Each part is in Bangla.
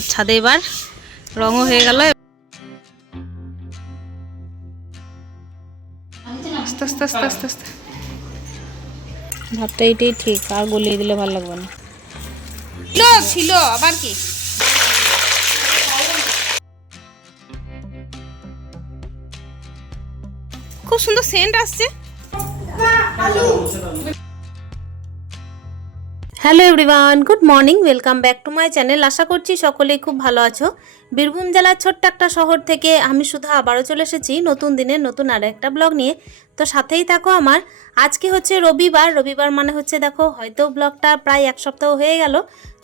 আর ছাদে এবার রঙও হয়ে গেল। আস্তে আস্তে আস্তে আস্তে আস্তে। ভাতটা এটাই ঠিক আর গলিয়ে দিলে ভালো লাগবে না। ছিল ছিল আবার কি? খুব সুন্দর সেন্ট আসছে। Hello everyone good morning welcome back to my channel আশা করছি সকলেই খুব ভালো আছো। বীরভূম জেলার ছোট্ট একটা শহর থেকে আমি শুধু আবারও চলে এসেছি নতুন দিনের নতুন আর একটা ব্লগ নিয়ে। তো সাথেই থাকো আমার। আজকে হচ্ছে রবিবার। রবিবার মানে হচ্ছে দেখো, হয়তো ব্লগটা প্রায় এক সপ্তাহ হয়ে গেল।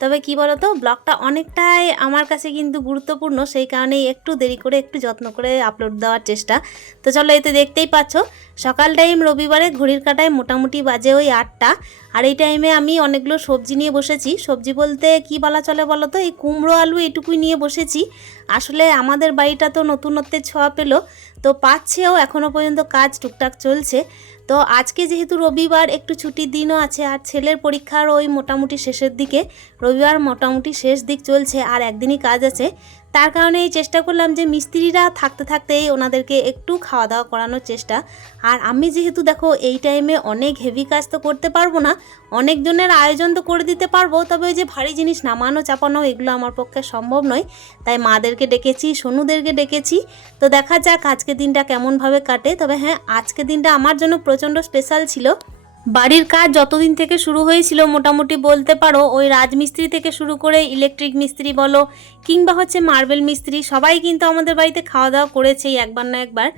তবে কি বলতো, ব্লগটা অনেকটাই আমার কাছে কিন্তু গুরুত্বপূর্ণ। সেই কারণেই একটু দেরি করে, একটু যত্ন করে আপলোড দেওয়ার চেষ্টা। তো চলো এতে দেখতেই পাচ্ছ, সকাল টাইম রবিবারে ঘড়ির কাটায় মোটামুটি বাজে ওই আটটা। আর এই টাইমে আমি অনেকগুলো সবজি নিয়ে বসেছি। সবজি বলতে কি বলা চলে বলো তো এই কুমড়ো আলু এটুকুই নিয়ে বসেছি। আসলে আমাদের বাড়িটা তো নতুনত্বের ছোঁয়া পেল, তো পাচ্ছেও এখনও পর্যন্ত কাজ টুকটাক চলছে। তো আজকে যেহেতু রবিবার, একটু ছুটির দিনও আছে আর ছেলের পরীক্ষার ওই মোটামুটি শেষের দিকে, রবিবার মোটামুটি শেষ দিক চলছে আর একদিনই কাজ আছে। তার কারণে এই চেষ্টা করলাম যে মিস্ত্রিরা থাকতে থাকতেই ওনাদেরকে একটু খাওয়া দাওয়া করানোর চেষ্টা। আর আমি যেহেতু দেখো এই টাইমে অনেক হেভি কাজ তো করতে পারব না অনেকজনের আয়োজন তো করে দিতে পারব, তবে ওই যে ভারী জিনিস নামানো, চাপানো, এগুলো আমার পক্ষে সম্ভব নয়। তাই মাদেরকে ডেকেছি, সোনুদেরকে ডেকেছি। তো দেখা যাক আজকে দিনটা কেমনভাবে কাটে। তবে হ্যাঁ আজকে দিনটা আমার জন্য প্রচণ্ড স্পেশাল ছিল। বাড়ির কাজ যতদিন থেকে শুরু হয়েছিল, মোটামুটি বলতে পারো, ওই রাজমিস্ত্রি থেকে শুরু করে ইলেকট্রিক মিস্ত্রি বলো, কিংবা হচ্ছে মার্বেল মিস্ত্রি, সবাই কিন্তু আমাদের বাড়িতে খাওয়া দাওয়া করেছেই একবার না একবার।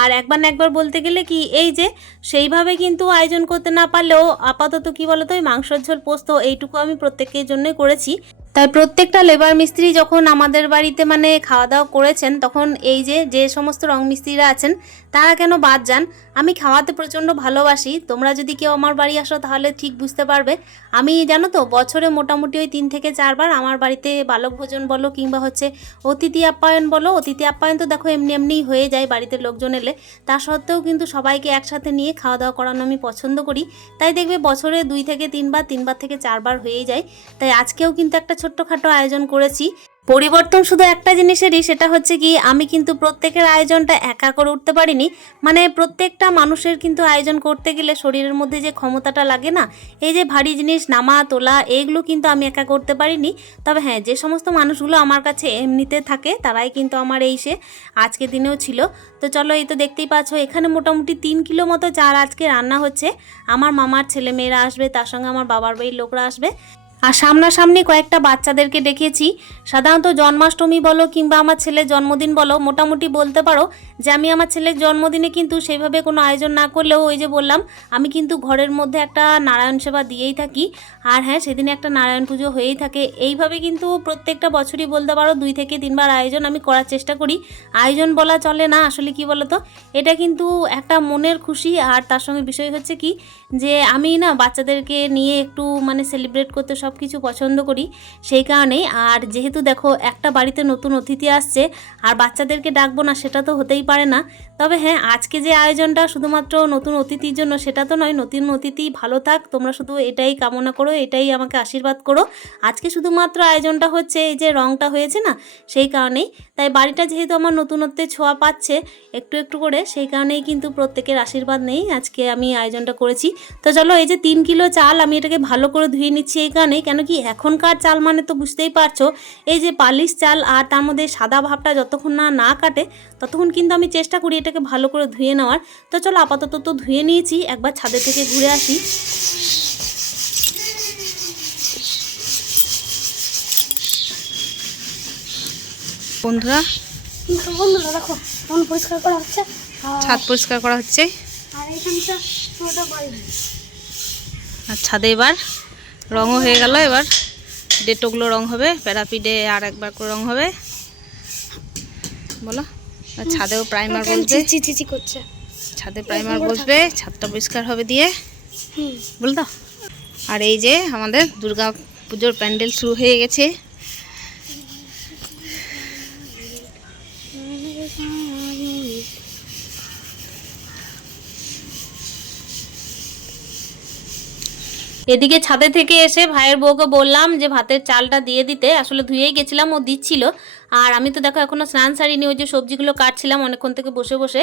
আর একবার না একবার বলতে গেলে কি, এই যে সেইভাবে কিন্তু আয়োজন করতে না পারলেও আপাতত কি বলতো, ওই মাংসর ঝোল, পোস্ত, এইটুকু আমি প্রত্যেকের জন্যই করেছি। তাই প্রত্যেকটা লেবার মিস্ত্রি যখন আমাদের বাড়িতে মানে খাওয়া দাওয়া করেছেন, তখন এই যে যে সমস্ত রং মিস্ত্রিরা আছেন তারা কেন বাদ যান? আমি খাওয়াতে প্রচণ্ড ভালোবাসি। তোমরা যদি কেউ আমার বাড়ি আসো, তাহলে ঠিক বুঝতে পারবে। আমি, জানো তো, বছরে মোটামুটি ওই তিন থেকে চারবার আমার বাড়িতে বালক ভোজন বলো কিংবা হচ্ছে অতিথি আপ্যায়ন বলো। অতিথি আপ্যায়ন তো দেখো এমনি এমনিই হয়ে যায় বাড়িতে লোকজন এলে। তা সত্ত্বেও কিন্তু সবাইকে একসাথে নিয়ে খাওয়া দাওয়া করানো আমি পছন্দ করি। তাই দেখবে বছরে দুই থেকে তিনবার তিনবার থেকে চারবার হয়েই যায়। তাই আজকেও কিন্তু একটা ছোট্টখাটো আয়োজন করেছি। পরিবর্তন শুধু একটা জিনিসেরই, সেটা হচ্ছে কি, আমি কিন্তু প্রত্যেকের আয়োজনটা একা করে উঠতে পারিনি। মানে প্রত্যেকটা মানুষের কিন্তু আয়োজন করতে গেলে শরীরের মধ্যে যে ক্ষমতাটা লাগে না, এই যে ভারী জিনিস, নামা, তোলা, এইগুলো কিন্তু আমি একা করতে পারিনি। তবে হ্যাঁ যে সমস্ত মানুষগুলো আমার কাছে এমনিতে থাকে, তারাই কিন্তু আমার এই সে আজকের দিনেও ছিল। তো চলো, এই তো দেখতেই পাচ্ছ, এখানে মোটামুটি তিন কিলো মতো চাল আজকে রান্না হচ্ছে। আমার মামার ছেলে মেয়েরা আসবে, তার সঙ্গে আমার বাবার বাড়ির লোকরা আসবে। আর সামনাসামনি কয়েকটা বাচ্চাদেরকে ডেকেছি। সাধারণত জন্মাষ্টমী বলো কিংবা আমার ছেলের জন্মদিন বলো, মোটামুটি বলতে পারো যে আমি আমার ছেলের জন্মদিনে কিন্তু সেইভাবে কোনো আয়োজন না করলেও ওই যে বললাম, আমি কিন্তু ঘরের মধ্যে একটা নারায়ণ সেবা দিয়েই থাকি। আর হ্যাঁ সেদিনে একটা নারায়ণ পুজো হয়েই থাকে। এইভাবে কিন্তু প্রত্যেকটা বছরই বলতে পারো দুই থেকে তিনবার আয়োজন আমি করার চেষ্টা করি। আয়োজন বলা চলে না, আসলে কি বলতো? এটা কিন্তু একটা মনের খুশি। আর তার সঙ্গে বিষয় হচ্ছে কি যে আমি না বাচ্চাদেরকে নিয়ে একটু মানে সেলিব্রেট করতে সব কিছু পছন্দ করি, সেই কারণেই। আর যেহেতু দেখো, একটা বাড়িতে নতুন অতিথি আসছে, আর বাচ্চাদেরকে ডাকবো না, সেটা তো হতেই পারে না। তবে হ্যাঁ আজকে যে আয়োজনটা শুধুমাত্র নতুন অতিথির জন্য, সেটা তো নয়, নতুন অতিথি ভালো থাক, তোমরা শুধু এটাই কামনা করো, এটাই আমাকে আশীর্বাদ করো। আজকে শুধুমাত্র আয়োজনটা হচ্ছে, এই যে রংটা হয়েছে না, সেই কারণেই। তাই বাড়িটা যেহেতু আমার নতুনত্বের ছোঁয়া পাচ্ছে, একটু একটু করে, সেই কারণেই কিন্তু প্রত্যেকের আশীর্বাদ নেই, আজকে আমি আয়োজনটা করেছি। তো চলো, এই যে তিন কিলো চাল, আমি এটাকে ভালো করে ধুয়ে নিচ্ছি, এই কারণেই কেন কি এখনকার চাল মানে তো বুঝতেই পারছ। এই যে পালিশ চাল আর তার মধ্যে সাদা ভাবটা যতক্ষণ না না কাটে ততক্ষণ কিন্তু আমি চেষ্টা করি এটাকে ভালো করে ধুয়ে নেওয়ার। তো চলো আপাতত তো ধুয়ে নিয়েছি একবার ছাদে থেকে ঘুরে আসি। বন্ধুরা বন্ধুরা দেখো কেমন পরিষ্কার করা হচ্ছে। ছাদ পরিষ্কার করা হচ্ছে। আর এখানটা পুরোটা বাইরে আর ছাদে এবার রঙও হয়ে গেল এবার। ডেটোগুলো রং হবে প্যারাপিডে আর একবার করে রং হবে। বলো আর ছাদেও প্রাইমার বসবে। করছে। ছাদে প্রাইমার বসবে ছাদটা পরিষ্কার হবে দিয়ে। বলতো? আর এই যে আমাদের দুর্গা পুজোর প্যান্ডেল শুরু হয়ে গেছে। এদিকে ছাদে থেকে এসে ভাইয়ের বউকে বললাম যে, ভাতের চালটা দিয়ে দিতে। আসলে ধুয়েই গেছিলাম, ও দিচ্ছিল। আর আমি তো দেখো এখনও স্নান সারিনি, ওই যে সবজিগুলো কাটছিলাম অনেকক্ষণ থেকে বসে বসে।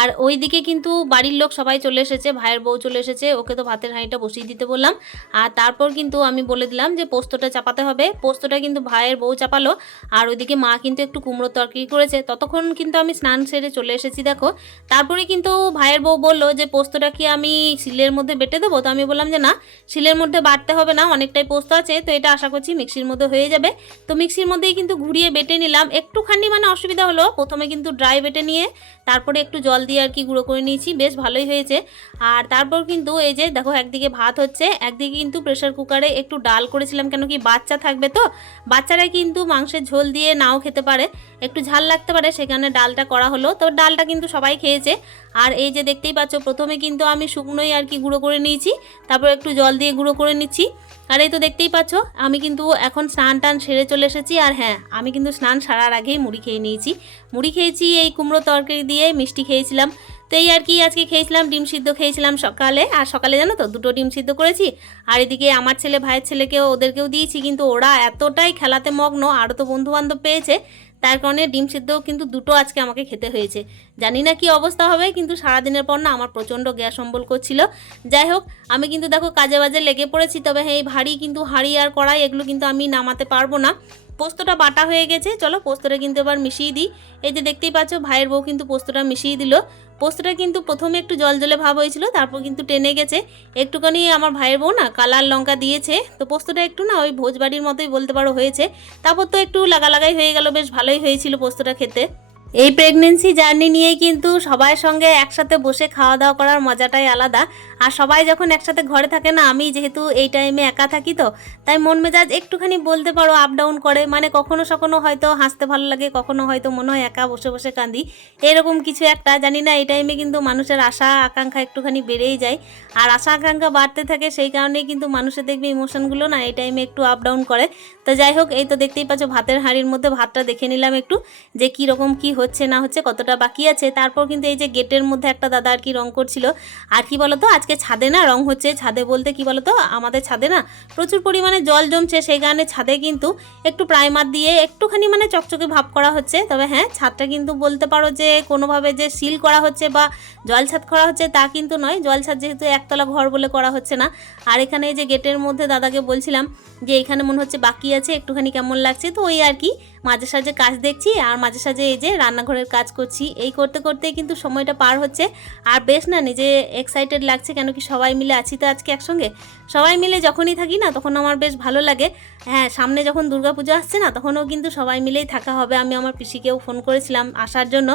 আর ওই দিকে কিন্তু বাড়ির লোক সবাই চলে এসেছে, ভাইয়ের বউ চলে এসেছে, ওকে তো ভাতের হাঁড়িটা বসিয়ে দিতে বললাম। আর তারপর কিন্তু আমি বলে দিলাম যে পোস্তটা চাপাতে হবে, পোস্তটা কিন্তু ভাইয়ের বউ চাপালো। আর ওইদিকে মা কিন্তু একটু কুমড়ো তরকারি করেছে। ততক্ষণ কিন্তু আমি স্নান সেরে চলে এসেছি, দেখো। তারপরে কিন্তু ভাইয়ের বউ বলল যে, পোস্তটা কি আমি শিলের মধ্যে বেটে দেবো? তো আমি বললাম যে, না, শিলের মধ্যে বাটতে হবে না, অনেকটাই পোস্ত আছে, তো এটা আশা করছি মিক্সির মধ্যে হয়ে যাবে। তো মিক্সির মধ্যেই কিন্তু ঘুরিয়ে বেটে নিলাম। একটুখানি মানে অসুবিধা হলো। প্রথমে কিন্তু ড্রাই বেটে নিয়ে, তারপরে একটু জল দিয়ে আর কি গুঁড়ো করে নিয়েছি। বেশ ভালোই হয়েছে। আর তারপর কিন্তু এই যে দেখো, একদিকে ভাত হচ্ছে, একদিকে কিন্তু প্রেশার কুকারে একটু ডাল করেছিলাম। কেন কি বাচ্চা থাকবে তো? বাচ্চারা কিন্তু মাংসের ঝোল দিয়ে নাও খেতে পারে। একটু ঝাল লাগতে পারে, সেখানে ডালটা করা হলো। তো ডালটা কিন্তু সবাই খেয়েছে। আর এই যে দেখতেই পাচ্ছ, প্রথমে কিন্তু আমি শুকনোই আর কি গুঁড়ো করে নিয়েছি, তারপর একটু জল দিয়ে গুঁড়ো করে নিচ্ছি। আর এই তো দেখতেই পাচ্ছ, আমি কিন্তু এখন স্নান টান সেরে চলে এসেছি, আর হ্যাঁ আমি কিন্তু স্নান সারার আগেই মুড়ি খেয়ে নিয়েছি। মুড়ি খেয়েছি, এই কুমড়ো তরকারি দিয়ে মিষ্টি খেয়েছিলাম। তো এই আর কি আজকে খেয়েছিলাম, ডিম সিদ্ধ খেয়েছিলাম সকালে, আর সকালে জানো তো, দুটো ডিম সিদ্ধ করেছি। আর এদিকে আমার ছেলে, ভাইয়ের ছেলেকেও, ওদেরকেও দিয়েছি, কিন্তু ওরা এতটাই খেলাতে মগ্ন, আরও তো বন্ধু বান্ধব পেয়েছে তার কারণে ডিম সেদ্ধও কিন্তু দুটো আজকে আমাকে খেতে হয়েছে। জানি না কি অবস্থা হবে, কিন্তু সারাদিনের পর না আমার প্রচণ্ড গ্যাস অম্বল করছিল। যাই হোক, আমি কিন্তু দেখো কাজে বাজে লেগে পড়েছি, তবে হ্যাঁ এই ভারী কিন্তু হাঁড়ি আর কড়াই এগুলো কিন্তু আমি নামাতে পারব না। পোস্তটা বাটা হয়ে গেছে। চলো পোস্তটা কিন্তু এবার মিশিয়ে দিই। এই যে দেখতেই পাচ্ছ, ভাইয়ের বউ কিন্তু পোস্তটা মিশিয়ে দিল। পোস্তটা কিন্তু প্রথমে একটু জল জলে ভাব হয়েছিল, তারপর কিন্তু টেনে গেছে। একটুখানি আমার ভাইয়ের বউ না কালার লঙ্কা দিয়েছে। তো পোস্তটা একটু না ওই ভোজবাড়ির মতোই বলতে পারো হয়েছে। তারপর তো একটু লাগা লাগাই হয়ে গেল, বেশ ভালোই হয়েছিল পোস্তটা খেতে। এই প্রেগনেন্সি জার্নি নিয়েই কিন্তু সবার সঙ্গে একসাথে বসে খাওয়া দাওয়া করার মজাটাই আলাদা। আর সবাই যখন একসাথে ঘরে থাকে না, আমি যেহেতু এই টাইমে একা থাকি তো, তাই মন মেজাজ একটুখানি বলতে পারো আপ ডাউন করে। মানে কখনো সখনো হয়তো হাসতে ভালো লাগে, কখনো হয়তো মনে হয় একা বসে বসে কাঁদি এরকম কিছু একটা, জানি না, এই টাইমে কিন্তু মানুষের আশা আকাঙ্ক্ষা একটুখানি বেড়েই যায়। আর আশা আকাঙ্ক্ষা বাড়তে থাকে, সেই কারণেই কিন্তু মানুষের দেখবে ইমোশনগুলো না, এই টাইমে একটু আপ ডাউন করে। তো যাই হোক, এই তো দেখতেই পাচ্ছ, ভাতের হাঁড়ির মধ্যে ভাতটা দেখে নিলাম একটু, যে কীরকম কী হচ্ছে না হচ্ছে কতটা বাকি আছে, তারপর কিন্তু এই যে গেটের মধ্যে একটা দাদা আর কি রং করছিল। আর কি বলতো, আজকে ছাদে না রং হচ্ছে, ছাদে বলতে কি বলতো, আমাদের ছাদে না প্রচুর পরিমাণে জল জমছে, সেই কারণে ছাদে কিন্তু একটু প্রাইমার দিয়ে একটুখানি মানে চকচকে ভাব করা হচ্ছে। তবে হ্যাঁ ছাদটা কিন্তু বলতে পারো যে কোনোভাবে যে সিল করা হচ্ছে বা জল ছাদ করা হচ্ছে তা কিন্তু নয়, জল ছাদ যেহেতু একতলা ঘর বলে করা হচ্ছে না। আর এখানে এই যে গেটের মধ্যে দাদাকে বলছিলাম যে এখানে মনে হচ্ছে বাকি আছে, একটুখানি কেমন লাগছে, তো ওই আর কি মাঝে সাঝে কাজ দেখছি আর মাঝে সাঝে এই যে রান্নাঘরের কাজ করছি। এই করতে করতে কিন্তু সময়টা পার হচ্ছে। আর বেশ না, নিজে এক্সাইটেড লাগছে কেন কি সবাই মিলে আছি তো আজকে একসঙ্গে। সবাই মিলে যখনই থাকি না, তখন আমার বেশ ভালো লাগে। হ্যাঁ সামনে যখন দুর্গাপুজো আসছে না, তখনও কিন্তু সবাই মিলেই থাকা হবে। আমি আমার পিসিকেও ফোন করেছিলাম আসার জন্য।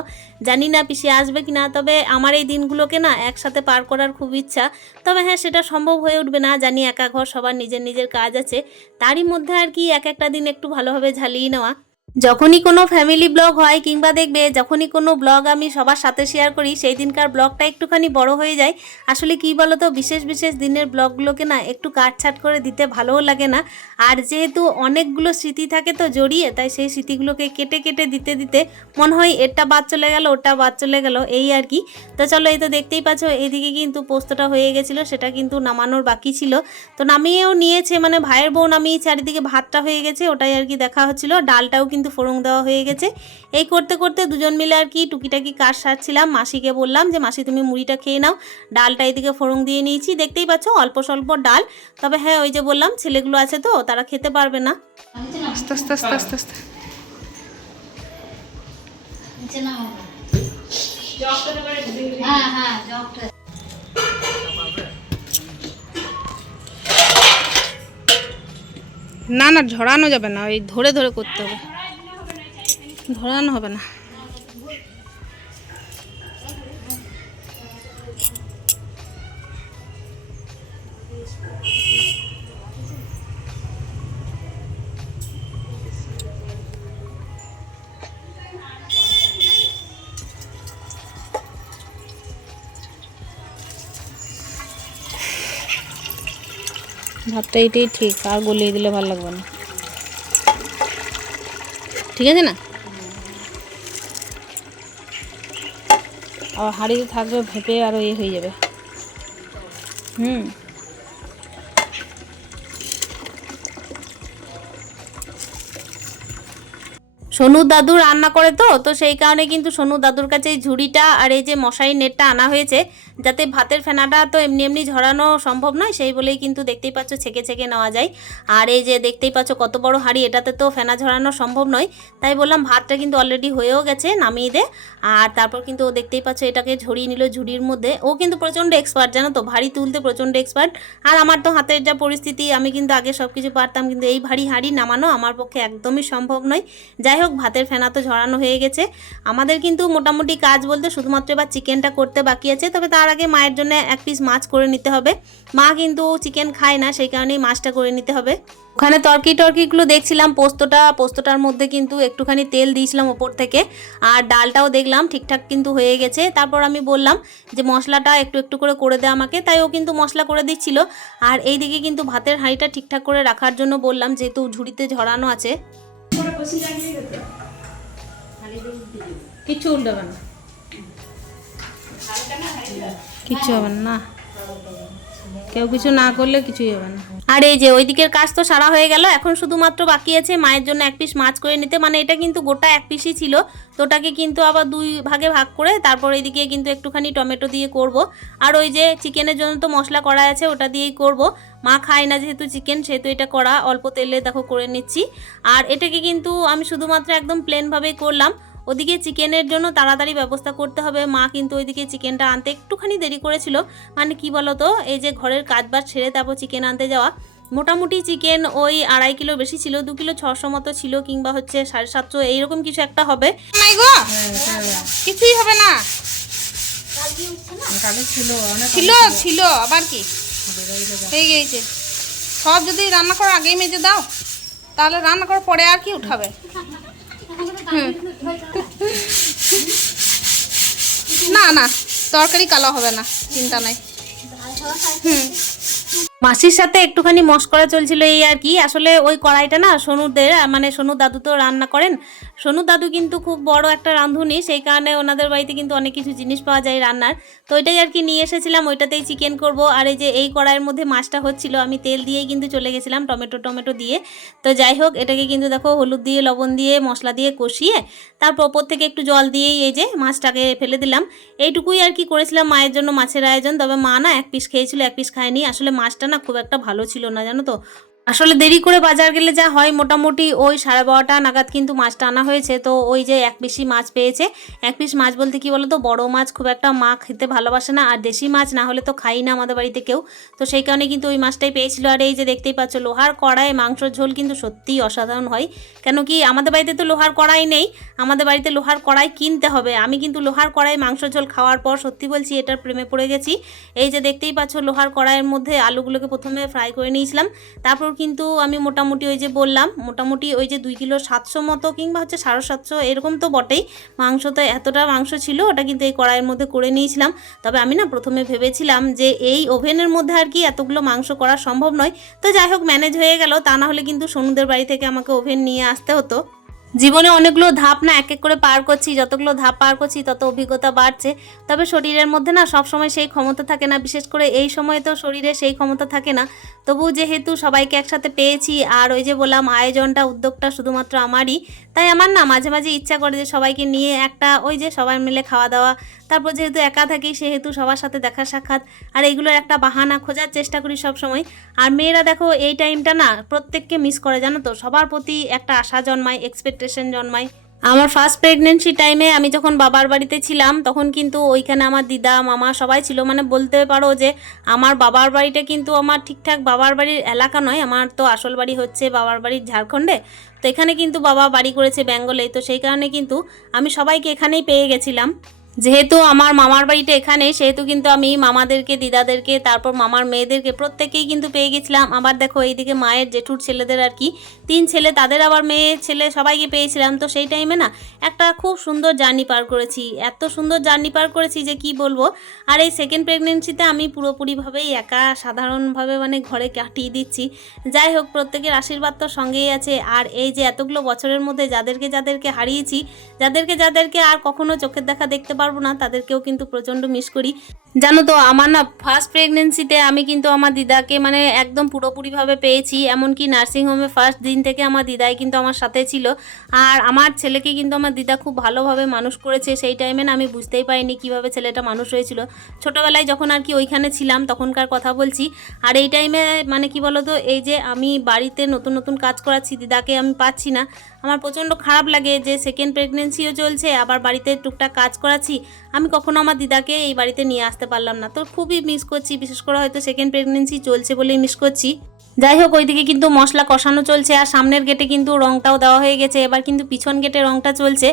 জানি না পিসি আসবে কি না, তবে আমার এই দিনগুলোকে না একসাথে পার করার খুব ইচ্ছা। তবে হ্যাঁ সেটা সম্ভব হয়ে উঠবে না। জানি একা ঘর, সবার নিজের নিজের কাজ আছে। তারই মধ্যে আর কি এক একটা দিন একটু ভালোভাবে ঝালিয়ে নেওয়া। যখনই কোনো ফ্যামিলি ব্লগ হয় কিংবা দেখবে যখনই কোনো ব্লগ আমি সবার সাথে শেয়ার করি সেই দিনকার ব্লগটা একটুখানি বড় হয়ে যায়। আসলে কি বলো তো বিশেষ বিশেষ দিনের ব্লগগুলোকে না একটু কাটছাট করে দিতে ভালোও লাগে না। আর যেহেতু অনেকগুলো স্মৃতি থাকে তো জড়িয়ে, তাই সেই স্মৃতিগুলোকে কেটে কেটে দিতে দিতে মনে হয় এটা বাদ চলে গেল ওটা বাদ চলে গেল, এই আর কি। তো চলো এই তো দেখতেই পাচ্ছ এদিকে কিন্তু পোস্তটা হয়ে গেছিল, সেটা কিন্তু নামানোর বাকি ছিল। তো নামিয়েও নিয়েছে মানে ভাইয়ের বউ নামিয়ে চারিদিকে ভাতটা হয়ে গেছে, ওটাই আর কি দেখা হচ্ছিল। ডালটাও কিন্তু ফোড়ং দেওয়া হয়ে গেছে। এই করতে করতে দুজন মিলে আর কি টুকিটাকি কাজ সারছিলাম। মাসিকে বললাম যে মাসি তুমি মুড়িটা খেয়ে নাও। ডালটা এদিকে ফোড়ং দিয়ে নিয়েছি। দেখতেই পাচ্ছ অল্প স্বল্প ডাল। তবে হ্যাঁ ওই যে বললাম ছেলেগুলো আছে তো তারা খেতে পারবে না। আস্তে আস্তে আস্তে আস্তে আস্তে। হ্যাঁ হ্যাঁ জগটা। না না ঝরানো যাবে না ওই ধরে ধরে করতে হবে। ধরানো হবে না। ভাতটা এটাই ঠিক, আর গলিয়ে দিলে ভালো লাগবে না। ঠিক আছে না? হাঁড়িতে থাকবে, ভেপে আরও ইয়ে হয়ে যাবে। হুম। সোনুর দাদু রান্না করে তো তো সেই কারণে কিন্তু সোনুর দাদুর কাছে এই ঝুড়িটা আর এই যে মশারি নেটটা আনা হয়েছে যাতে ভাতের ফেনাটা তো এমনি এমনি ঝরানো সম্ভব নয়, সেই বলেই কিন্তু দেখতেই পাচ্ছ ছেঁকে ছেঁকে নেওয়া যায়। আর এই যে দেখতেই পাচ্ছ কত বড় হাঁড়ি, এটাতে তো ফেনা ঝরানো সম্ভব নয়। তাই বললাম ভাতটা কিন্তু অলরেডি হয়েও গেছে নামিয়ে দে। আর তারপর কিন্তু ও দেখতেই পাচ্ছ এটাকে ঝরিয়ে নিল ঝুড়ির মধ্যে। ও কিন্তু প্রচণ্ড এক্সপার্ট জানো তো, ভারী তুলতে প্রচণ্ড এক্সপার্ট আর আমার তো হাতের যা পরিস্থিতি, আমি কিন্তু আগে সব কিছু পারতাম, কিন্তু এই ভারী হাঁড়ি নামানো আমার পক্ষে একদমই সম্ভব নয়। যাই হোক, ভাতের ফেনা তো ঝরানো হয়ে গেছে। আমাদের কিন্তু মোটামুটি কাজ বলতে শুধুমাত্র এবার চিকেনটা করতে বাকি আছে, তবে তার আগে মায়ের জন্য এক পিস মাছ করে নিতে হবে। মা কিন্তু চিকেন খায় না সেই কারণেই মাছটা করে নিতে হবে। ওখানে তরকি টর্কিগুলো দেখছিলাম পোস্তটা পোস্তটার মধ্যে কিন্তু একটুখানি তেল দিয়েছিলাম ওপর থেকে। আর ডালটাও দেখলাম ঠিকঠাক কিন্তু হয়ে গেছে। তারপর আমি বললাম যে মশলাটা একটু একটু করে করে দে আমাকে তাই ও কিন্তু মশলা করে দিচ্ছিল। আর এইদিকে কিন্তু ভাতের হাঁড়িটা ঠিকঠাক করে রাখার জন্য বললাম যেহেতু ঝুড়িতে ঝরানো আছে। কিচ্ছু উল্টাবে না। কিচ্ছু হবে না না। কেউ কিছু না করলে কিছুই হবে না। আর এই যে ওই দিকের কাজ তো সারা হয়ে গেল। এখন শুধুমাত্র বাকি আছে মায়ের জন্য এক পিস মাছ করে নিতে। মানে এটা কিন্তু গোটা এক পিসই ছিল। তো ওটাকে কিন্তু আবার দুই ভাগে ভাগ করে তারপর এইদিকে কিন্তু একটুখানি টমেটো দিয়ে করব। আর ওই যে চিকেনের জন্য তো মশলা করা আছে, ওটা দিয়েই করব। মা খায় না যেহেতু চিকেন, সেহেতু এটা করা। অল্প তেলে দেখো করে নিচ্ছি। আর এটাকে কিন্তু আমি শুধুমাত্র একদম প্লেনভাবেই করলাম। ওদিকে চিকেনের জন্য তাড়াতাড়ি ব্যবস্থা করতে হবে। মা কিন্তু ওইদিকে চিকেনটা আনতে একটুখানি দেরি করেছিল। মানে কি বলতো এই যে ঘরের কাজ বাজ ছেড়ে তারপর চিকেন আনতে যাওয়া। মোটামুটি চিকেন ওই আড়াই কিলো বেশি ছিল দু কিলো ছশো মতো ছিল কিংবা হচ্ছে সাড়ে সাতশো এইরকম কিছু একটা হবে। নাই গো! কিছুই হবে না। ছিল ছিল আবার কি? হয়ে গিয়েছে সব যদি রান্না করার আগেই মেজে দাও। তাহলে রান্না করার পরে আর কি উঠাবে। না না তরকারি কালো হবে না চিন্তা নাই। হুম। মাসির সাথে একটুখানি মস্করা চলছিল এই আর কি। আসলে ওই কড়াইটা না সোনুদের মানে সোনু দাদু তো রান্না করেন। সোনু দাদু কিন্তু খুব বড় একটা রাঁধুনি, সেই কারণে ওনাদের বাড়িতে কিন্তু অনেক কিছু জিনিস পাওয়া যায় রান্নার। তো ওইটাই আর কি নিয়ে এসেছিলাম, ওইটাতেই চিকেন করব। আর এই যে এই কড়াইয়ের মধ্যে মাছটা হচ্ছিল, আমি তেল দিয়েই কিন্তু চলে গেছিলাম টমেটো টমেটো দিয়ে। তো যাই হোক, এটাকে কিন্তু দেখো হলুদ দিয়ে, লবণ দিয়ে, মশলা দিয়ে কষিয়ে, তারপর ওপর থেকে একটু জল দিয়েই এই যে মাছটাকে ফেলে দিলাম। এইটুকুই আর কি করেছিলাম মায়ের জন্য মাছের আয়োজন। তবে মা না এক পিস খেয়েছিল, এক পিস খায়নি। আসলে মাছটা না খুব একটা ভালো ছিল না জানো তো? আসলে দেরি করে বাজার গেলে যা হয়, মোটামুটি ওই সাড়ে বারোটা নাগাদ কিন্তু মাছটা আনা হয়েছে। তো ওই যে এক পিসি মাছ পেয়েছে। এক পিস মাছ বলতে কি বলো তো বড় মাছ খুব একটা মা খেতে ভালোবাসে না, আর দেশি মাছ না হলে তো খাই না আমাদের বাড়িতে কেউ। তো সেই কারণে কিন্তু ওই মাছটাই পেয়েছিল। আর এই যে দেখতেই পাচ্ছ, লোহার কড়াই, মাংসর ঝোল কিন্তু সত্যিই অসাধারণ হয়। কেন কি আমাদের বাড়িতে তো লোহার কড়াই নেই, আমাদের বাড়িতে লোহার কড়াই কিনতে হবে। আমি কিন্তু লোহার কড়াই মাংস ঝোল খাওয়ার পর সত্যি বলছি এটার প্রেমে পড়ে গেছি। এই যে দেখতেই পাচ্ছ, লোহার কড়াইয়ের মধ্যে আলুগুলোকে প্রথমে ফ্রাই করে নিয়েছিলাম। তারপর কিন্তু আমি মোটামুটি ওই যে বললাম, মোটামুটি ওই যে দুই কিলো সাতশো মতো কিংবা হচ্ছে সাড়ে সাতশো, এরকম তো বটেই। মাংস তো এতটা মাংস ছিল, ওটা কিন্তু এই কড়াইয়ের মধ্যে করে নিয়েছিলাম। তবে আমি না প্রথমে ভেবেছিলাম যে এই ওভেনের মধ্যে আর কি এতগুলো মাংস করা সম্ভব নয়। তো যাই হোক, ম্যানেজ হয়ে গেল। তা না হলে কিন্তু সনুদের বাড়ি থেকে আমাকে ওভেন নিয়ে আসতে হতো। জীবনে অনেকগুলো ধাপ না, এক এক করে পার করছি, যতগুলো ধাপ পার করছি, তত অভিজ্ঞতা বাড়ছে। তবে শরীরের মধ্যে না সব সময় সেই ক্ষমতা থাকে না, বিশেষ করে এই সময়ে তো শরীরে সেই ক্ষমতা থাকে না। তবু যেহেতু সবাইকে একসাথে পেয়েছি, আর ওই যে বললাম, আয়োজনটা, উদ্যোগটা শুধুমাত্র আমারই, তাই আমার না, মাঝে মাঝে ইচ্ছা করে যে সবাইকে নিয়ে একটা, ওই যে সবাই মিলে খাওয়া দাওয়া তারপর যেহেতু একা থাকি, সেহেতু সবার সাথে দেখা সাক্ষাৎ। আর এইগুলোর একটা বাহানা খোঁজার চেষ্টা করি সব সময় আর মেয়েরা দেখো, এই টাইমটা না প্রত্যেককে মিস করে, জানো তো? সবার প্রতি একটা আশা জন্মায় এক্সপেকটেশন জন্মায়। আমার ফার্স্ট প্রেগনেন্সি টাইমে আমি যখন বাবার বাড়িতে ছিলাম, তখন কিন্তু ওইখানে আমার দিদা, মামা সবাই ছিল। মানে বলতে পারো যে, আমার বাবার বাড়িটা কিন্তু আমার ঠিকঠাক বাবার বাড়ির এলাকা নয়। আমার তো আসল বাড়ি হচ্ছে বাবার বাড়ির ঝাড়খণ্ডে। তো এখানে কিন্তু বাবা বাড়ি করেছে বেঙ্গলে। তো সেই কারণে কিন্তু আমি সবাইকে এখানেই পেয়ে গেছিলাম। যেহেতু আমার মামার বাড়িটা এখানে, সেহেতু কিন্তু আমি মামাদেরকে, দিদাদেরকে, তারপর মামার মেয়েদেরকে প্রত্যেকেই কিন্তু পেয়ে গেছিলাম। আবার দেখো, এইদিকে মায়ের জেঠুর ছেলেদের আর কি, তিন ছেলে, তাদের আবার মেয়ে ছেলে সবাইকে পেয়েছিলাম। তো সেই টাইমে না, একটা খুব সুন্দর জার্নি পার করেছি। এত সুন্দর জার্নি পার করেছি যে কি বলব? আর এই সেকেন্ড প্রেগনেন্সিতে আমি পুরোপুরিভাবেই একা, সাধারণভাবে মানে ঘরে কাটিয়ে দিচ্ছি। যাই হোক, প্রত্যেকের আশীর্বাদ তো সঙ্গেই আছে। আর এই যে এতগুলো বছরের মধ্যে যাদেরকে যাদেরকে হারিয়েছি, যাদেরকে যাদেরকে আর কখনো চোখের দেখা দেখতে পারব না তাদেরকেও কিন্তু প্রচণ্ড মিস করি। জানো তো, আমার না ফার্স্ট প্রেগনেন্সিতে আমি কিন্তু আমার দিদাকে মানে একদম পুরোপুরিভাবে পেয়েছি, এমনকি নার্সিংহোমে ফার্স্ট দিন থেকে আমার দিদাই কিন্তু আমার সাথে ছিল। আর আমার ছেলেকে কিন্তু আমার দিদা খুব ভালোভাবে মানুষ করেছে, সেই টাইমে না আমি বুঝতেই পারিনি কীভাবে ছেলেটা মানুষ হয়েছিল। ছোটোবেলায় যখন আর কি ওইখানে ছিলাম, তখনকার কথা বলছি। আর এই টাইমে মানে কি বলতো, এই যে আমি বাড়িতে নতুন নতুন কাজ করাচ্ছি, দিদাকে আমি পাচ্ছি না। আমার প্রচণ্ড খারাপ লাগে যে সেকেন্ড প্রেগনেন্সিও চলছে, আবার বাড়িতে টুকটাক কাজ করাচ্ছি। আমি কখনো আমার দিদাকে এই বাড়িতে নিয়ে আসতে পারলাম না। তো খুবই মিস করছি, বিশেষ করে হয়তো সেকেন্ড প্রেগনেন্সি চলছে বলেই মিস করছি। যাই হোক ওইদিকে কিন্তু মশলা কষানো চলছে আর সামনের গেটে কিন্তু রংটাও দেওয়া হয়ে গেছে। এবার কিন্তু পিছন গেটে রংটা চলছে।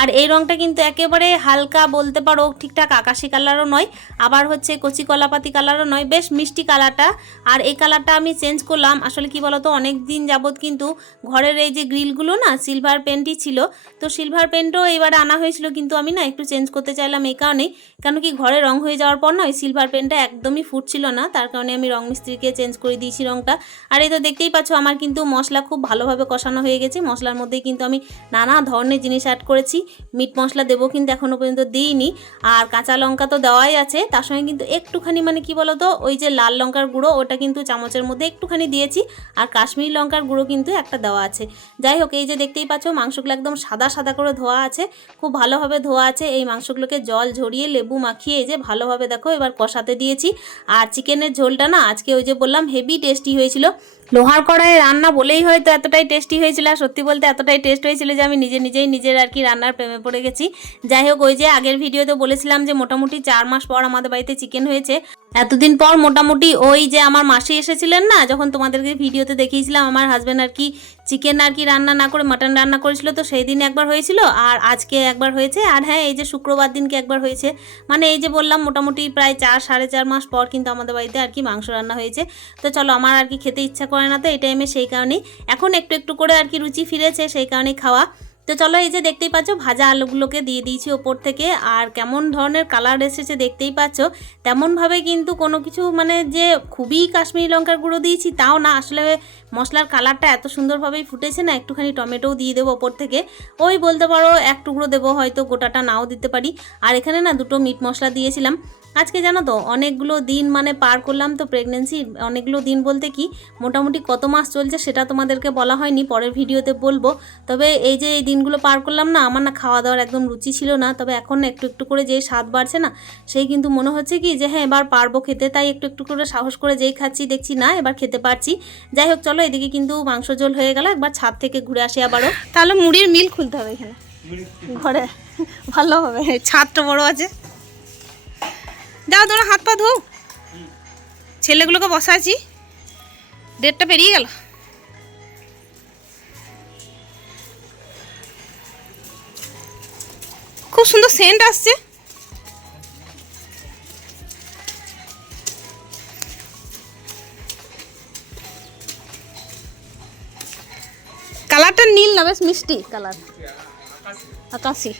আর এই রংটা কিন্তু একেবারে হালকা বলতে পারো ঠিকঠাক আকাশি কালারও নয়, আবার হচ্ছে কচি কলাপাতি কালারও নয়, বেশ মিষ্টি কালারটা আর এই কালারটা আমি চেঞ্জ করলাম, আসলে কি বলতো, অনেক দিন যাবৎ কিন্তু ঘরের এই যে গ্রিলগুলো না সিলভার পেন্টই ছিল। তো সিলভার পেন্টও এবার আনা হয়েছিল কিন্তু আমি না একটু চেঞ্জ করতে চাইলাম এই কারণেই। কেন কি ঘরে রং হয়ে যাওয়ার পর না, ওই সিলভার পেনটা একদমই ফুটছিল না, তার কারণে আমি রং মিস্ত্রিকে চেঞ্জ করে দিয়েছি রংটা। আর এই তো দেখতেই পাচ্ছ আমার কিন্তু মশলা খুব ভালোভাবে কষানো হয়ে গেছে। মশলার মধ্যেই কিন্তু আমি নানা ধরনের জিনিস অ্যাড করেছি। মিট মশলা দেবো কিন্তু এখনও পর্যন্ত দিইনি। আর কাঁচা লঙ্কা তো দেওয়াই আছে। তার সঙ্গে কিন্তু একটুখানি মানে কি বলতো, ওই যে লাল লঙ্কার গুঁড়ো, ওটা কিন্তু চামচের মধ্যে একটুখানি দিয়েছি। আর কাশ্মীরি লঙ্কার গুঁড়ো কিন্তু একটা দেওয়া আছে। যাই হোক, এই যে দেখতেই পাচ্ছ, মাংসগুলো একদম সাদা সাদা করে ধোয়া আছে। খুব ভালোভাবে ধোয়া আছে। এই মাংসগুলোকে জল ঝরিয়ে লেবু মাখিয়ে এই যে ভালোভাবে দেখো এবার কষাতে দিয়েছি। আর চিকেনের ঝোলটা না, আজকে ওই যে বললাম হেভি টেস্টি হয়েছিল। লোহার কড়াইয়ে রান্না বলেই হয়তো এতটাই টেস্টি হয়েছিল আর সত্যি বলতে এতটাই টেস্ট হয়েছিল যে আমি নিজে নিজেই নিজের আর কি রান্নার প্রেমে পড়ে গেছি। যাই হোক, ওই যে আগের ভিডিওতে বলেছিলাম যে মোটামুটি চার মাস পর আমাদের বাড়িতে চিকেন হয়েছে। এতদিন পর মোটামুটি ওই যে আমার মাসি এসেছিলেন না, যখন তোমাদেরকে ভিডিওতে দেখিয়েছিলাম আমার হাজব্যান্ড আর কি চিকেন আর কি রান্না না করে মাটন রান্না করেছিল, তো সেই দিন একবার হয়েছিল আর আজকে একবার হয়েছে। আর হ্যাঁ এই যে শুক্রবার দিনকে একবার হয়েছে। মানে এই যে বললাম, মোটামুটি প্রায় চার, সাড়ে চার মাস পর কিন্তু আমাদের বাড়িতে আর কি মাংস রান্না হয়েছে। তো চলো, আমার আর কি খেতে ইচ্ছা করে না তো এই টাইমে সেই কারণেই। এখন একটু একটু করে আর কি রুচি ফিরেছে, সেই কারণেই খাওয়া। তো চলো এই যে দেখতেই পাচ্ছ, ভাজা আলুগুলোকে দিয়ে দিয়েছি ওপর থেকে। আর কেমন ধরনের কালার এসেছে দেখতেই পাচ্ছ। তেমনভাবে কিন্তু কোনো কিছু মানে যে খুবই কাশ্মীরি লঙ্কার গুঁড়ো দিয়েছি তাও না। আসলে মশলার কালারটা এত সুন্দরভাবেই ফুটেছে না, একটুখানি টমেটোও দিয়ে দেবো ওপর থেকে। ওই বলতে পারো এক টুকরো দেবো, হয়তো গোটাটা নাও দিতে পারি। আর এখানে না দুটো মিট মশলা দিয়েছিলাম। আজকে জানো তো অনেকগুলো দিন মানে পার করলাম তো প্রেগনেন্সি অনেকগুলো দিন বলতে কি মোটামুটি কত মাস চলছে সেটা তোমাদেরকে বলা হয়নি পরের ভিডিওতে বলব। তবে এই যে এই দিনগুলো পার করলাম না আমার না খাওয়া দাওয়ার একদম রুচি ছিল না তবে এখন একটু একটু করে যেই স্বাদ বাড়ছে না সেই কিন্তু মনে হচ্ছে কি যে হ্যাঁ এবার পারব খেতে তাই একটু একটু করে সাহস করে যেই খাচ্ছি দেখছি না এবার খেতে পারছি। যাই হোক চলো এদিকে কিন্তু মাংস ঝোল হয়ে গেল একবার ছাদ থেকে ঘুরে আসি আবারও। তাহলে মুড়ির মিল খুলতে হবে এখানে। ঘরে ভালো হবে ছাদটা বড় আছে। যাও তোরা হাত পা ধো ছেলেগুলোকে বসাচ্ছি। ডেটটা পেরিয়ে গেল। খুব সুন্দর সেন্ট আসছে। কালারটা নীল না, বেশ মিষ্টি কালার। আকাশি।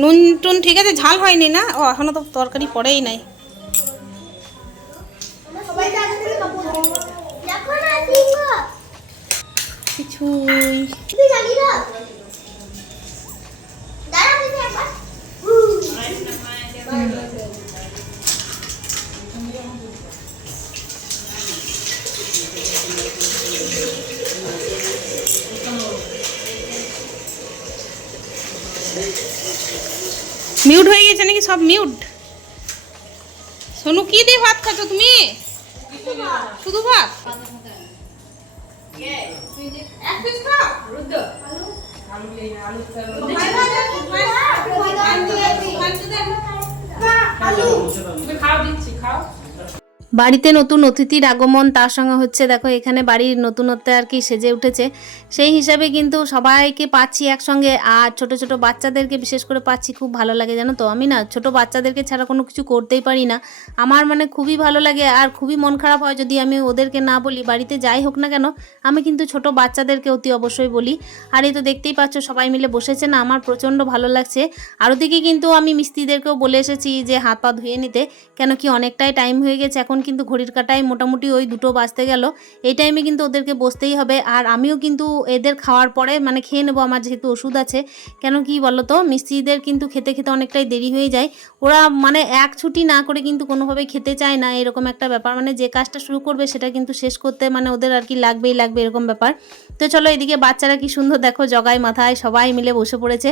নুন টুন ঠিক আছে ঝাল হয়নি না? ও এখনও তো তরকারি পড়েই নাই। মিউট হয়ে গেছে নাকি সব মিউট সোনু কি দিয়ে ভাত খাচ্ছ তুমি? শুধু ভাত? বাড়িতে নতুন অতিথির আগমন, তার সঙ্গে হচ্ছে দেখো এখানে বাড়ির নতুনত্বে আর কি সেজে উঠেছে। সেই হিসাবে কিন্তু সবাইকে পাচ্ছি একসঙ্গে, আর ছোট ছোট বাচ্চাদেরকে বিশেষ করে পাচ্ছি খুব ভালো লাগে, জানো তো? আমি না ছোট বাচ্চাদেরকে ছাড়া কোনো কিছু করতেই পারি না। আমার মানে খুবই ভালো লাগে, আর খুবই মন খারাপ হয় যদি আমি ওদেরকে না বলি। বাড়িতে যাই হোক না কেন, আমি কিন্তু ছোট বাচ্চাদেরকে অতি অবশ্যই বলি। আর এই তো দেখতেই পাচ্ছ সবাই মিলে বসেছে না আমার প্রচণ্ড ভালো লাগছে। আর ওদিকে কিন্তু আমি মিস্ত্রিদেরকেও বলে এসেছি যে হাত পা ধুয়ে নিতে, কেন কি অনেকটাই টাইম হয়ে গেছে এখন। কিন্তু ঘড়ির কাটায় মোটামুটি ওই দুটো বাজতে গেল। এই টাইমে কিন্তু ওদেরকে বসতেই হবে। আর আমিও কিন্তু এদের খাওয়ার পরে মানে খেয়ে নেব, আমার যেহেতু ওষুধ আছে। কেন কি বলো তো মিস্ত্রিদের কিন্তু খেতে খেতে অনেকটাই দেরি হয়ে যায়। ওরা মানে এক ছুটি না করে কিন্তু কোনোভাবে খেতে চায় না, এরকম একটা ব্যাপার। মানে যে কাজটা শুরু করবে সেটা কিন্তু শেষ করতে মানে ওদের আর কি লাগবেই লাগবে এরকম ব্যাপার। তো চলো এদিকে বাচ্চারা কি সুন্দর দেখো জগায় মাথায় সবাই মিলে বসে পড়েছে।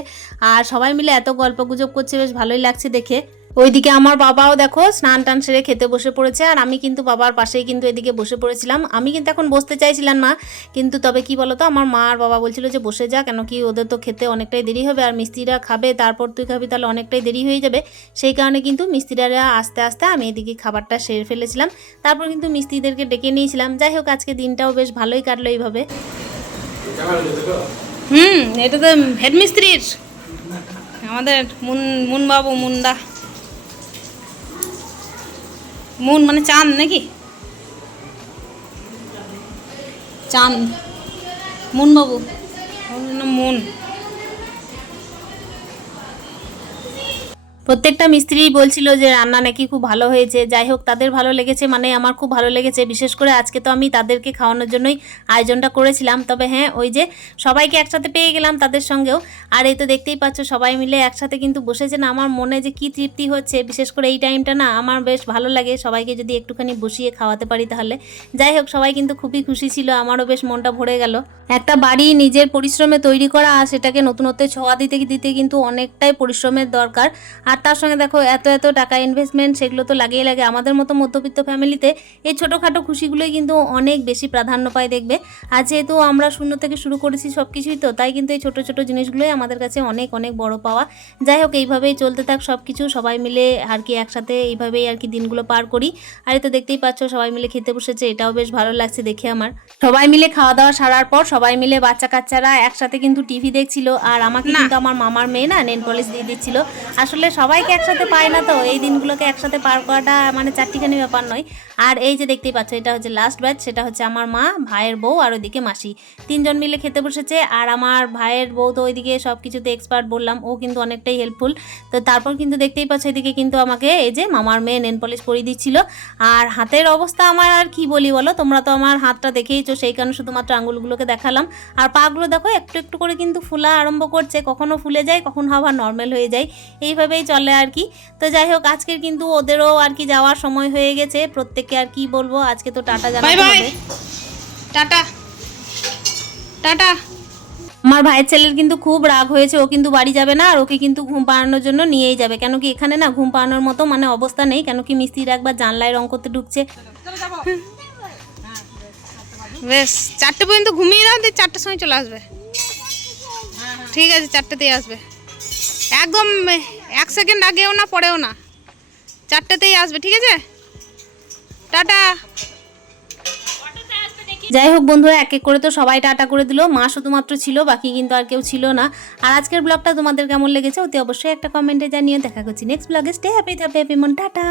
আর সবাই মিলে এত গল্প গুজব করছে, বেশ ভালোই লাগছে দেখে। ওইদিকে আমার বাবাও দেখো স্নান টান সেরে খেতে বসে পড়েছে, আর আমি কিন্তু বাবার পাশেই কিন্তু এদিকে বসে পড়েছিলাম। আমি কিন্তু এখন বসতে চাইছিলাম না, কিন্তু তবে কি বলতো, আমার মা আর বাবা বলছিল যে বসে যা, কেন কি ওদের তো খেতে অনেকটাই দেরি হবে, আর মিস্ত্রিরা খাবে, তারপর তুই খাবি, তাহলে অনেকটাই দেরি হয়ে যাবে। সেই কারণে কিন্তু মিস্ত্রিরা আস্তে আস্তে আমি এদিকে খাবারটা সেরে ফেলেছিলাম। তারপর কিন্তু মিস্ত্রিদেরকে ডেকে নিয়েছিলাম। যাই হোক, আজকে দিনটাও বেশ ভালোই কাটলো এইভাবে। হুম, এটা তো হেডমিস্ত্রির। আমাদের মুন মুনবাবু, মুন্দা। মুন মানে চাঁদ নাকি? চাঁদ মুনবাবু। বাবু মুন। প্রত্যেকটা মিস্ত্রি বলছিল যে রান্না নাকি খুব ভালো হয়েছে, যাই হোক তাদের ভালো লেগেছে মানে আমার খুব ভালো লেগেছে, বিশেষ করে আজকে তো আমি তাদেরকে খাওয়ানোর জন্যই আয়োজনটা করেছিলাম। তবে হ্যাঁ ওই যে সবাইকে একসাথে পেয়ে গেলাম তাদের সঙ্গেও। আর এই তো দেখতেই পাচ্ছ সবাই মিলে একসাথে কিন্তু বসেছে না, আমার মনে যে কি তৃপ্তি হচ্ছে, বিশেষ করে এই টাইমটা না আমার বেশ ভালো লাগে সবাইকে যদি একটুখানি বসিয়ে খাওয়াতে পারি তাহলে। যাই হোক সবাই কিন্তু খুবই খুশি ছিল, আমারও বেশ মনটা ভরে গেল। একটা বাড়ি নিজের পরিশ্রমে তৈরি করা আর সেটাকে নতুনত্বে ছোঁয়া দিতে দিতে কিন্তু অনেকটাই পরিশ্রমের দরকার। আর তার সঙ্গে দেখো এত এত টাকা ইনভেস্টমেন্ট সেগুলো তো লাগেই লাগে আমাদের মতো মধ্যবিত্ত ফ্যামিলিতে এই ছোটোখাটো খুশিগুলোই কিন্তু অনেক বেশি প্রাধান্য পায় দেখবে। আর যেহেতু আমরা শূন্য থেকে শুরু করেছি সব কিছুই তো তাই কিন্তু এই ছোটো ছোটো জিনিসগুলোই আমাদের কাছে অনেক অনেক বড় পাওয়া। যাই হোক এইভাবেই চলতে থাক সব কিছু সবাই মিলে আর কি একসাথে এইভাবেই আর কি দিনগুলো পার করি। আর তো দেখতেই পাচ্ছ সবাই মিলে খেতে বসেছে এটাও বেশ ভালো লাগছে দেখে আমার। সবাই মিলে খাওয়া দাওয়া সারার পর সবাই মিলে বাচ্চা কাচ্চারা একসাথে কিন্তু টিভি দেখছিল। আর আমাকে কিন্তু আমার মামার মেয়ে না নেন পলিশ দিয়ে দিচ্ছিল। আসলে সবাইকে একসাথে পায় না তো, এই দিনগুলোকে একসাথে পার করাটা মানে চারটিখানি ব্যাপার নয়। আর এই যে দেখতেই পাচ্ছ, এটা হচ্ছে লাস্ট ব্যাচ সেটা হচ্ছে আমার মা, ভাইয়ের বউ আর ওইদিকে মাসি। তিনজন মিলে খেতে বসেছে আর আমার ভাইয়ের বউ তো ওইদিকে সব কিছুতে এক্সপার্ট বললাম, ও কিন্তু অনেকটাই হেল্পফুল তো তারপর কিন্তু দেখতেই পাচ্ছ, এদিকে কিন্তু আমাকে এই যে মামার মেয়ে নেন পলিশ পরিয়ে দিচ্ছিল। আর হাতের অবস্থা আমার আর কি বলি বলো, তোমরা তো আমার হাতটা দেখেইছো, সেই কারণে শুধুমাত্র আঙুলগুলোকে দেখালাম। আর পাগুলো দেখো, একটু একটু করে কিন্তু ফুলা আরম্ভ করছে, কখনো ফুলে যায়, কখনো হাওয়া নর্মাল হয়ে যায়। এইভাবেই চলে আর কি। তো যাই হোক আজকের কিন্তু ওদেরও আর কি যাওয়ার সময় হয়ে গেছে। প্রত্যেককে আর কি বলব আজকে তো টাটা জানাতে. হবে। টাটা। টাটা। আমার ভাইয়ের ছেলের কিন্তু খুব রাগ হয়েছে ও কিন্তু বাড়ি যাবে না আর ওকে কিন্তু ঘুম পাড়ানোর জন্য নিয়েই যাবে। কেন কি এখানে না ঘুম পাড়ানোর মতো মানে অবস্থা নেই কেন কি মিস্ত্রির একবার জানলায় রং করতে ঢুকছে। বেশ চারটে পর্যন্ত ঘুমিয়ে নাও দিয়ে চারটের সময় চলে আসবে। ঠিক আছে চারটেতেই আসবে। একদম এক সেকেন্ড আগেও না পরেও না চারটেতেই আসবে ঠিক আছে টাটা যাই হোক বন্ধুরা এক এক করে তো সবাই টাটা করে দিল মা শুধুমাত্র ছিল বাকি কিন্তু আর কেউ ছিল না আর আজকের ব্লগটা তোমাদের কেমন লেগেছে অতি অবশ্যই একটা কমেন্টে জানিয়ে দেখা করছি নেক্সট ব্লগে স্টে হ্যাপি হ্যাপি হ্যাপি মন টাটা